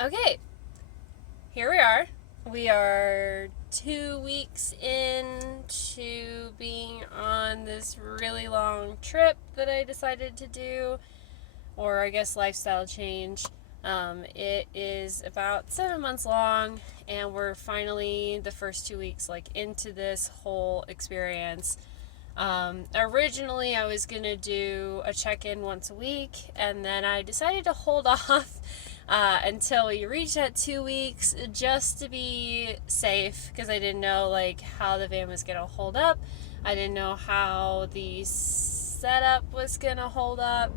Okay, here we are. We are 2 weeks into being on this really long trip that I decided to do, or I guess lifestyle change. It is about 7 months long, and we're finally the first 2 weeks into this whole experience. Originally, I was gonna do a check-in once a week, and then I decided to hold off until we reached that 2 weeks, just to be safe, because I didn't know how the van was gonna hold up. I didn't know how the setup was gonna hold up,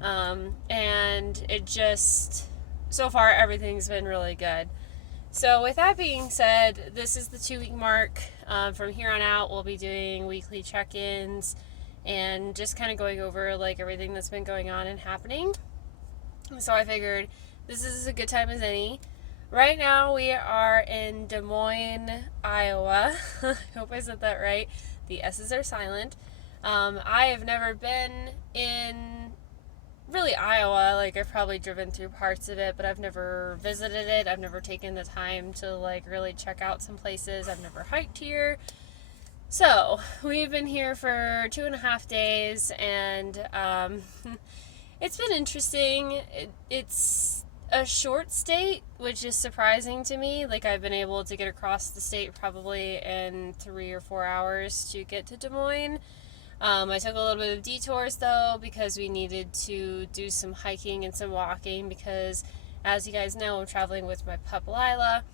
and it just so far everything's been really good. So, with that being said, this is the 2 week mark. From here on out, we'll be doing weekly check ins and just kind of going over everything that's been going on and happening. So, I figured this is a good time as any. Right now, we are in Des Moines, Iowa. I hope I said that right. The S's are silent. I have never been in really Iowa. I've probably driven through parts of it, but I've never visited it. I've never taken the time to really check out some places. I've never hiked here. So we've been here for 2.5 days, and it's been interesting. It's a short state, which is surprising to me. I've been able to get across the state probably in 3 or 4 hours to get to Des Moines. I took a little bit of detours though, because we needed to do some hiking and some walking, because as you guys know, I'm traveling with my pup Lila.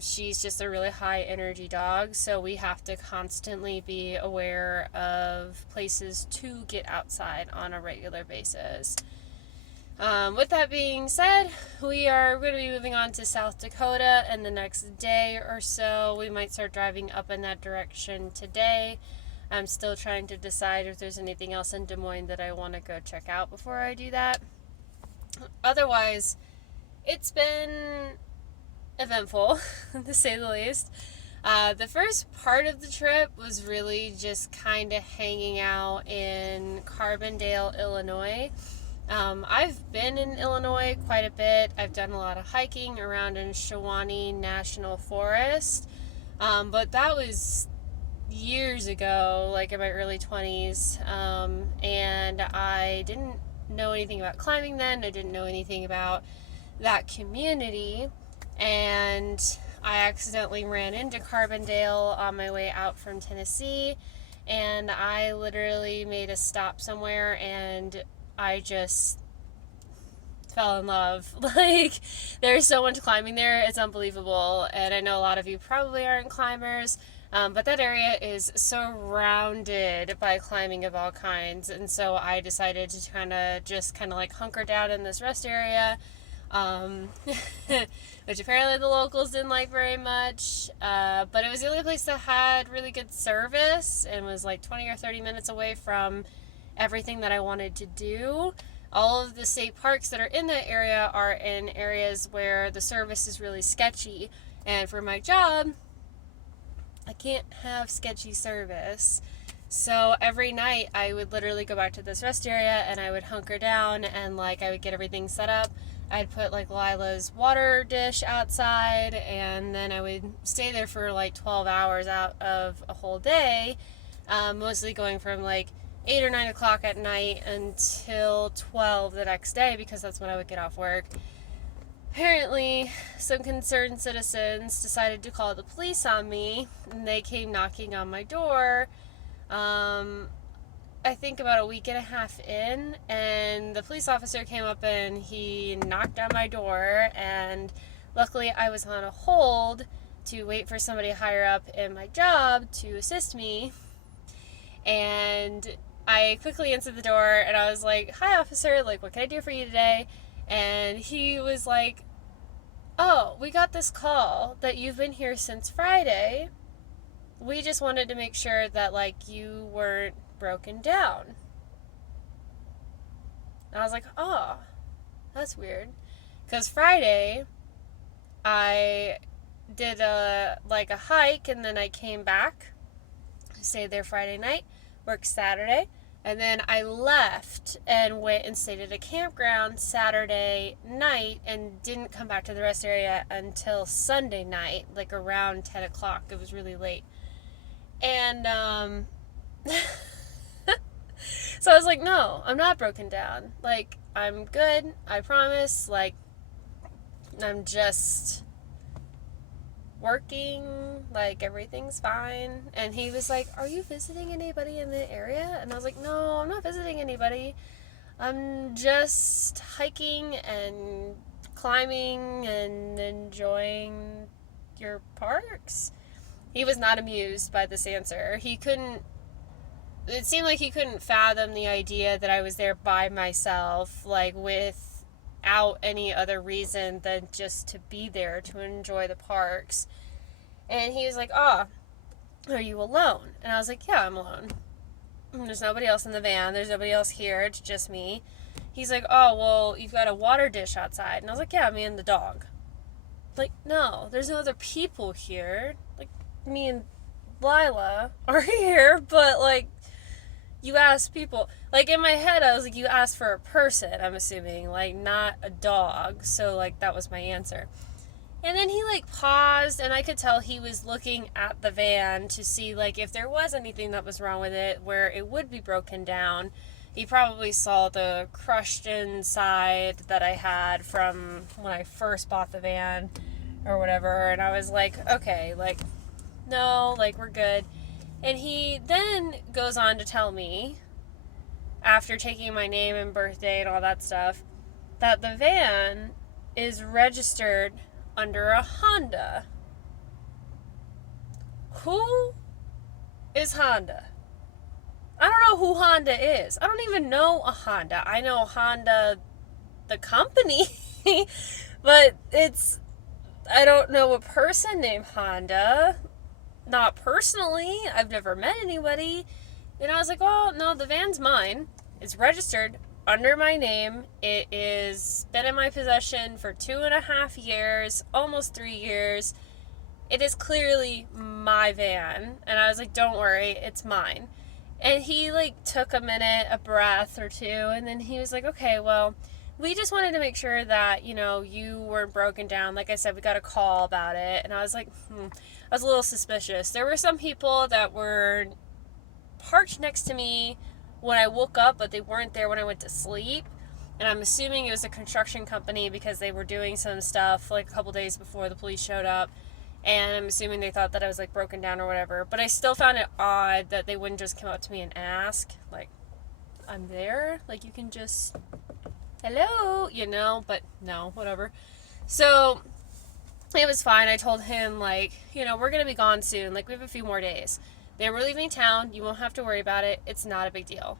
She's just a really high energy dog, so we have to constantly be aware of places to get outside on a regular basis. With that being said, we are going to be moving on to South Dakota in the next day or so. We might start driving up in that direction today. I'm still trying to decide if there's anything else in Des Moines that I want to go check out before I do that. Otherwise, it's been eventful, to say the least. The first part of the trip was really just kind of hanging out in Carbondale, Illinois. I've been in Illinois quite a bit. I've done a lot of hiking around in Shawnee National Forest, but that was years ago, in my early 20s, and I didn't know anything about climbing then. I didn't know anything about that community, and I accidentally ran into Carbondale on my way out from Tennessee, and I literally made a stop somewhere, and I just fell in love. There's so much climbing there, it's unbelievable, and I know a lot of you probably aren't climbers, but that area is surrounded by climbing of all kinds, and so I decided to kind of hunker down in this rest area, which apparently the locals didn't like very much, but it was the only place that had really good service and was 20 or 30 minutes away from everything that I wanted to do. All of the state parks that are in that area are in areas where the service is really sketchy, and for my job, I can't have sketchy service. So every night I would literally go back to this rest area, and I would hunker down, and I would get everything set up. I'd put Lila's water dish outside, and then I would stay there for 12 hours out of a whole day, mostly going from 8 or 9 o'clock at night until 12 the next day, because that's when I would get off work. Apparently, some concerned citizens decided to call the police on me, and they came knocking on my door, I think about a week and a half in, and the police officer came up and he knocked on my door, and luckily I was on a hold to wait for somebody higher up in my job to assist me, and I quickly answered the door, and I was like, "Hi, officer, what can I do for you today?" And he was like, "Oh, we got this call that you've been here since Friday. We just wanted to make sure that, you weren't broken down." And I was like, "Oh, that's weird." Because Friday, I did a hike, and then I came back, stayed there Friday night, worked Saturday, And then I left and went and stayed at a campground Saturday night and didn't come back to the rest area until Sunday night, like around 10 o'clock. It was really late. And so I was like, no, I'm not broken down. Like, I'm good. I promise. Like, I'm just working, like everything's fine. And he was like, are you visiting anybody in the area? And I was like, no, I'm not visiting anybody. I'm just hiking and climbing and enjoying your parks. He was not amused by this answer. It seemed like he couldn't fathom the idea that I was there by myself, like without any other reason than just to be there to enjoy the parks. And he was like, oh, are you alone? And I was like, yeah, I'm alone. There's nobody else in the van. There's nobody else here. It's just me. He's like, oh, well, you've got a water dish outside. And I was like, yeah, me and the dog. Like, no, there's no other people here. Like, me and Lila are here, but, like, you ask people. Like, in my head, I was like, you asked for a person, I'm assuming. Like, not a dog. So, like, that was my answer. And then he, like, paused, and I could tell he was looking at the van to see, like, if there was anything that was wrong with it, where it would be broken down. He probably saw the crushed inside that I had from when I first bought the van or whatever, and I was like, okay, like, no, like, we're good. And he then goes on to tell me, after taking my name and birthday and all that stuff, that the van is registered under a Honda. Who is Honda? I don't know who Honda is. I don't even know a Honda. I know Honda, the company, but I don't know a person named Honda. Not personally. I've never met anybody. And I was like, oh, no, the van's mine. It's registered under my name. It is been in my possession for 2.5 years, almost 3 years. It is clearly my van. And I was like, don't worry, it's mine. And he, like, took a minute, a breath or two, and then he was like, okay, well, we just wanted to make sure that, you know, you weren't broken down. Like I said, we got a call about it. And I was like, I was a little suspicious. There were some people that were parked next to me when I woke up, but they weren't there when I went to sleep. And I'm assuming it was a construction company because they were doing some stuff like a couple days before the police showed up. And I'm assuming they thought that I was, like, broken down or whatever. But I still found it odd that they wouldn't just come up to me and ask, like, I'm there? Like, you can just, hello, you know? But no, whatever. So it was fine. I told him, like, you know, we're going to be gone soon. Like, we have a few more days. Then we're leaving town. You won't have to worry about it. It's not a big deal.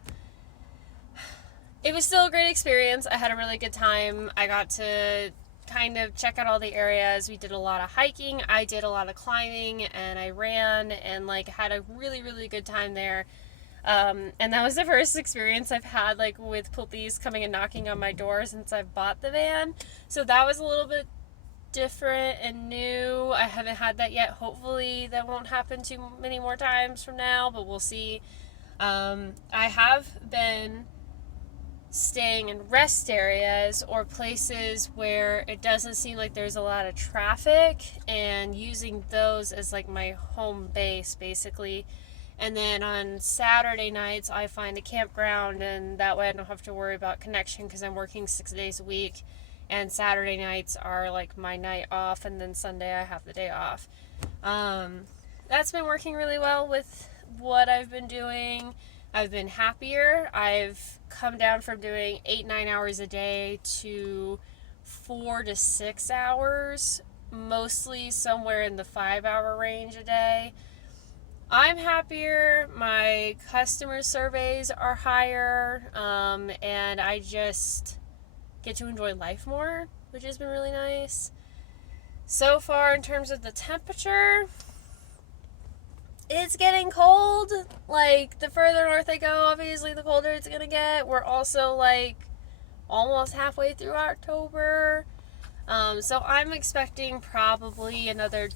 It was still a great experience. I had a really good time. I got to kind of check out all the areas. We did a lot of hiking. I did a lot of climbing, and I ran and, like, had a really, really good time there. And that was the first experience I've had, like, with police coming and knocking on my door since I've bought the van. So that was a little bit different and new. I haven't had that yet. Hopefully that won't happen too many more times from now, but we'll see. I have been staying in rest areas or places where it doesn't seem like there's a lot of traffic, and using those as, like, my home base basically. And then on Saturday nights I find a campground, and that way I don't have to worry about connection because I'm working 6 days a week, and Saturday nights are, like, my night off, and then Sunday I have the day off. That's been working really well with what I've been doing. I've been happier. I've come down from doing 8-9 hours a day to 4 to 6 hours, mostly somewhere in the 5-hour range a day. I'm happier. My customer surveys are higher, and I just get to enjoy life more, which has been really nice. So far, in terms of the temperature, it's getting cold. Like, the further north I go, obviously, the colder it's gonna get. We're also, like, almost halfway through October. So I'm expecting probably another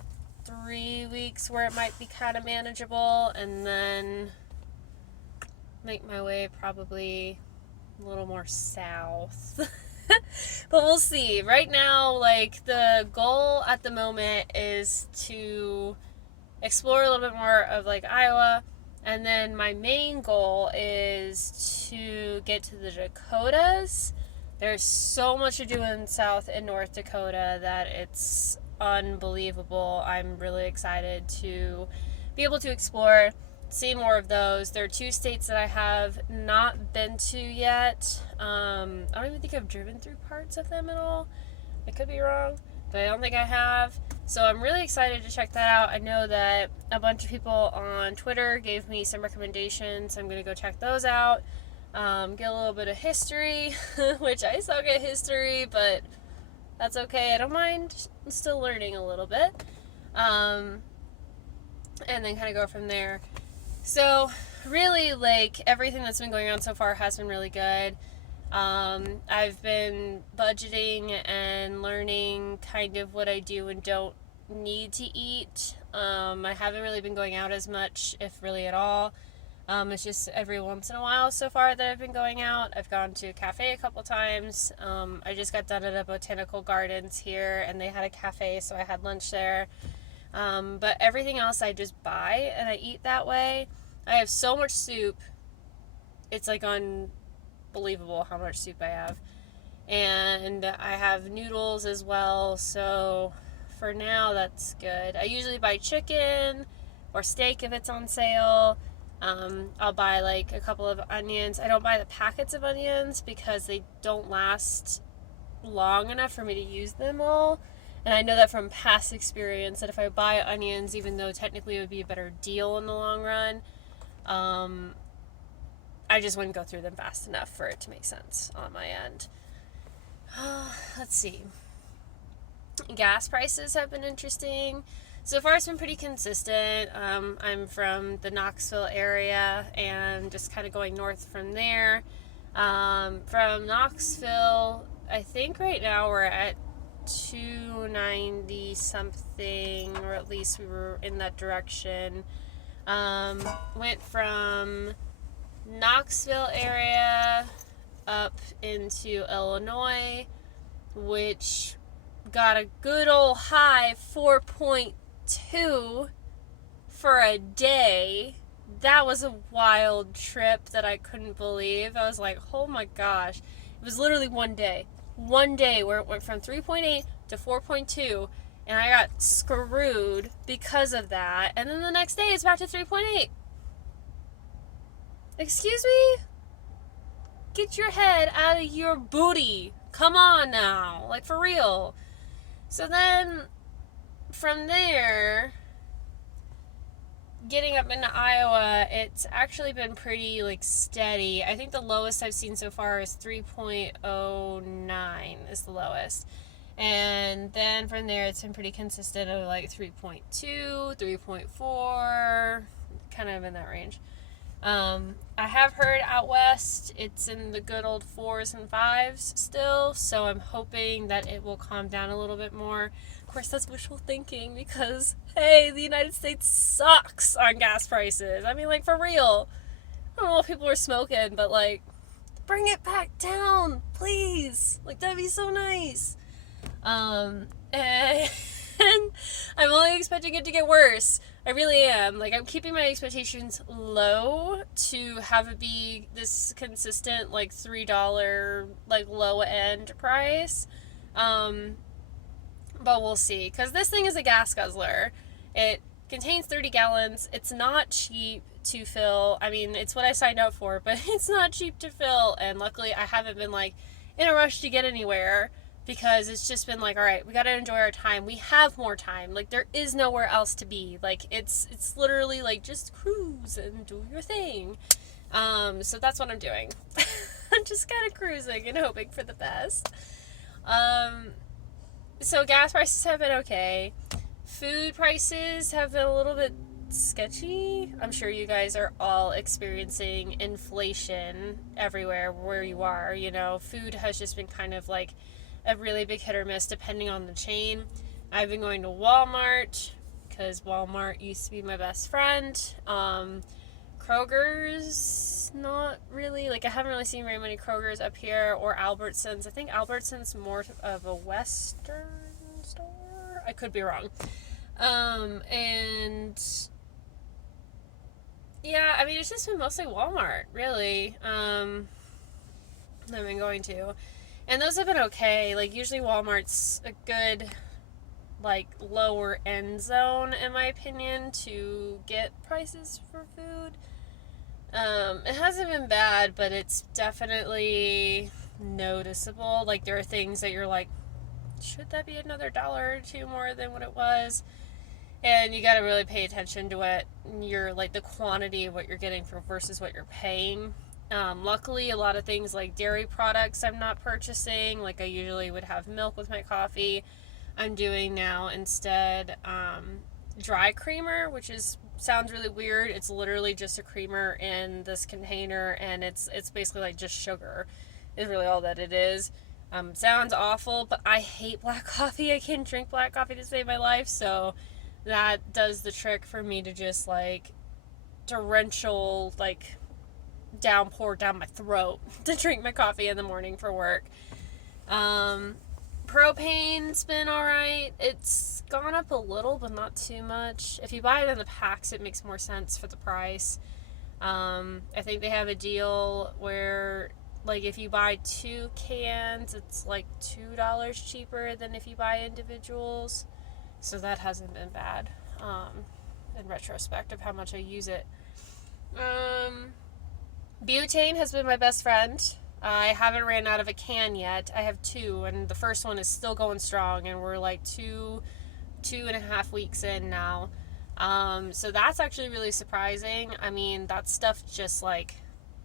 3 weeks where it might be kind of manageable. And then make my way probably a little more south. But we'll see. Right now, like, the goal at the moment is to explore a little bit more of, like, Iowa. And then my main goal is to get to the Dakotas. There's so much to do in South and North Dakota that it's unbelievable. I'm really excited to be able to explore, see more of those. There are 2 states that I have not been to yet. I don't even think I've driven through parts of them at all. I could be wrong, but I don't think I have. So I'm really excited to check that out. I know that a bunch of people on Twitter gave me some recommendations. I'm going to go check those out. Get a little bit of history, which I suck at history, but that's okay. I don't mind. I'm still learning a little bit. And then kind of go from there. So really, like, everything that's been going on so far has been really good. I've been budgeting and learning kind of what I do and don't need to eat. I haven't really been going out as much, if really at all. It's just every once in a while so far that I've been going out. I've gone to a cafe a couple times. I just got done at a botanical gardens here, and they had a cafe, so I had lunch there. But everything else I just buy, and I eat that way. I have so much soup. It's like unbelievable how much soup I have. And I have noodles as well, so for now that's good. I usually buy chicken or steak if it's on sale. I'll buy like a couple of onions. I don't buy the packets of onions because they don't last long enough for me to use them all. And I know that from past experience that if I buy onions, even though technically it would be a better deal in the long run, I just wouldn't go through them fast enough for it to make sense on my end. Let's see. Gas prices have been interesting. So far, it's been pretty consistent. I'm from the Knoxville area and just kind of going north from there. From Knoxville, I think right now we're at $2.90 something, or at least we were in that direction. Went from Knoxville area up into Illinois, which got a good old high 4.2 for a day. That was a wild trip that I couldn't believe. I was like, oh my gosh. It was literally one day. One day where it went from 3.8 to 4.2, and I got screwed because of that. And then the next day it's back to 3.8. Excuse me? Get your head out of your booty. Come on now. Like, for real. So then, from there, getting up into Iowa, it's actually been pretty, like, steady. I think the lowest I've seen so far is 3.09 is the lowest. And then from there, it's been pretty consistent of, like, 3.2, 3.4, kind of in that range. I have heard out west it's in the good old 4s and 5s still, so I'm hoping that it will calm down a little bit more. Of course, that's wishful thinking because, hey, the United States sucks on gas prices. I mean, like, for real. I don't know if people are smoking, but, like, bring it back down, please. Like, that'd be so nice. And I'm only expecting it to get worse. I really am. Like, I'm keeping my expectations low to have it be this consistent, like, $3, like, low-end price. But we'll see. Because this thing is a gas guzzler. It contains 30 gallons. It's not cheap to fill. I mean, it's what I signed up for, but it's not cheap to fill. And luckily, I haven't been, like, in a rush to get anywhere. Because it's just been like, all right, we got to enjoy our time. We have more time. Like, there is nowhere else to be. Like, it's literally, like, just cruise and do your thing. So that's what I'm doing. I'm just kind of cruising and hoping for the best. So gas prices have been okay. Food prices have been a little bit sketchy. I'm sure you guys are all experiencing inflation everywhere where you are. You know, food has just been kind of like a really big hit or miss depending on the chain. I've been going to Walmart because Walmart used to be my best friend. Kroger's not really, like, I haven't really seen very many Kroger's up here, or Albertsons. I think Albertsons more of a Western store. I could be wrong. And yeah, I mean, it's just been mostly Walmart, really. I've been going to. And those have been okay. Like, usually Walmart's a good, like, lower end zone, in my opinion, to get prices for food. It hasn't been bad, but it's definitely noticeable. Like, there are things that you're like, should that be another dollar or two more than what it was? And you got to really pay attention to what you're, like, the quantity of what you're getting for versus what you're paying. Luckily, a lot of things like dairy products I'm not purchasing. Like, I usually would have milk with my coffee. I'm doing now instead dry creamer, which sounds really weird. It's literally just a creamer in this container, and it's basically like just sugar is really all that it is. Sounds awful, but I hate black coffee. I can't drink black coffee to save my life, so that does the trick for me to just, like, torrential, like, downpour down my throat to drink my coffee in the morning for work. Propane's been alright. It's gone up a little, but not too much. If you buy it in the packs, it makes more sense for the price. I think they have a deal where, like, if you buy 2 cans, it's like $2 cheaper than if you buy individuals. So that hasn't been bad, in retrospect of how much I use it. Butane has been my best friend. I haven't ran out of a can yet. I have 2, and the first one is still going strong, and we're like 2.5 weeks in now. So that's actually really surprising. I mean, that stuff just, like,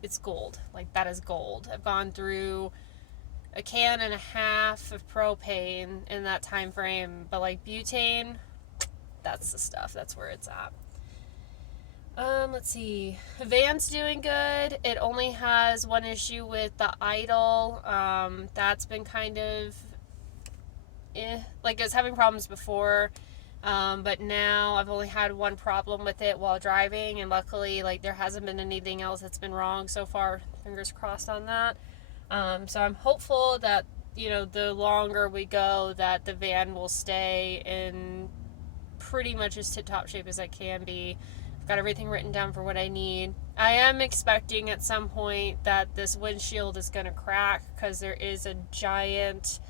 it's gold. Like, that is gold. I've gone through a can and a half of propane in that time frame, but, like, butane, that's the stuff. That's where it's at. Let's see. Van's doing good. It only has one issue with the idle. That's been kind of like, it was having problems before. But now I've only had one problem with it while driving, and luckily, like, there hasn't been anything else that's been wrong so far. Fingers crossed on that. So I'm hopeful that, you know, the longer we go, that the van will stay in pretty much as tip-top shape as it can be. I've got everything written down for what I need. I am expecting at some point that this windshield is going to crack because there is a giant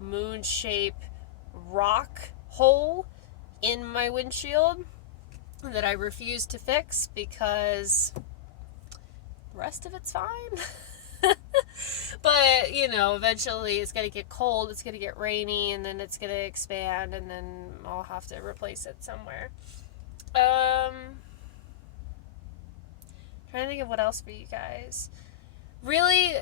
moon-shaped rock hole in my windshield that I refuse to fix because the rest of it's fine. But, you know, eventually it's going to get cold, it's going to get rainy, and then it's going to expand, and then I'll have to replace it somewhere. Trying to think of what else for you guys. Really,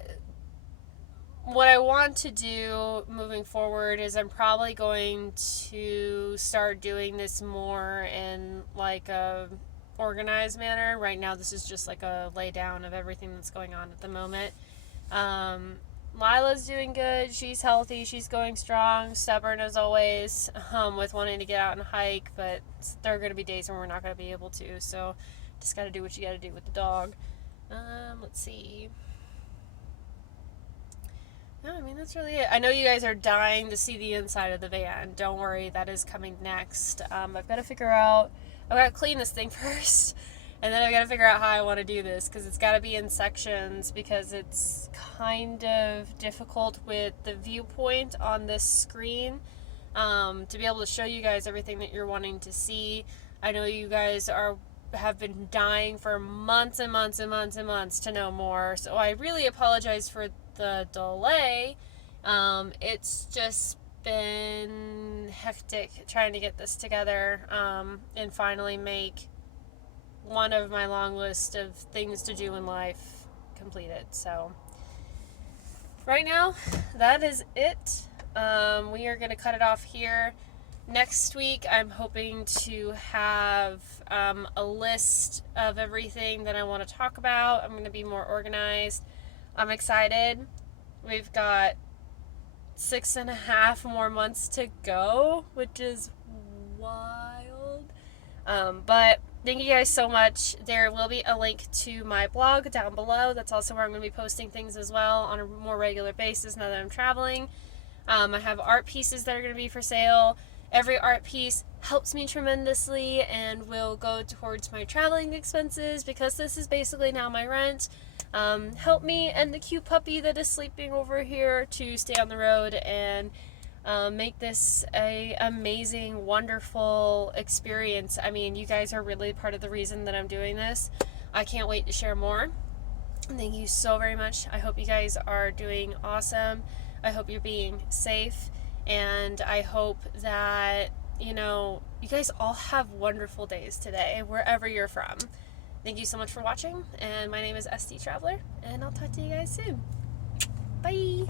what I want to do moving forward is I'm probably going to start doing this more in, like, a organized manner. Right now, this is just like a lay down of everything that's going on at the moment. Lila's doing good. She's healthy. She's going strong. Stubborn as always, with wanting to get out and hike, but there are going to be days when we're not going to be able to, so just got to do what you got to do with the dog. Let's see. No, I mean, that's really it. I know you guys are dying to see the inside of the van. Don't worry, that is coming next. I've got to figure out, I've got to clean this thing first, and then I've got to figure out how I want to do this, because it's got to be in sections, because it's kind of difficult with the viewpoint on this screen, to be able to show you guys everything that you're wanting to see. I know you guys have been dying for months and months and months and months to know more, so I really apologize for the delay. It's just been hectic trying to get this together, and finally make one of my long list of things to do in life completed. So right now, that is it. We are going to cut it off here. Next week, I'm hoping to have a list of everything that I want to talk about. I'm going to be more organized. I'm excited. We've got 6.5 more months to go, which is wild. But thank you guys so much. There will be a link to my blog down below. That's also where I'm going to be posting things as well on a more regular basis now that I'm traveling. I have art pieces that are going to be for sale. Every art piece helps me tremendously and will go towards my traveling expenses because this is basically now my rent. Help me and the cute puppy that is sleeping over here to stay on the road and make this a amazing, wonderful experience. I mean, you guys are really part of the reason that I'm doing this. I can't wait to share more. Thank you so very much. I hope you guys are doing awesome. I hope you're being safe, and I hope that, you guys all have wonderful days today, wherever you're from. Thank you so much for watching, and my name is ST Traveler, and I'll talk to you guys soon. Bye!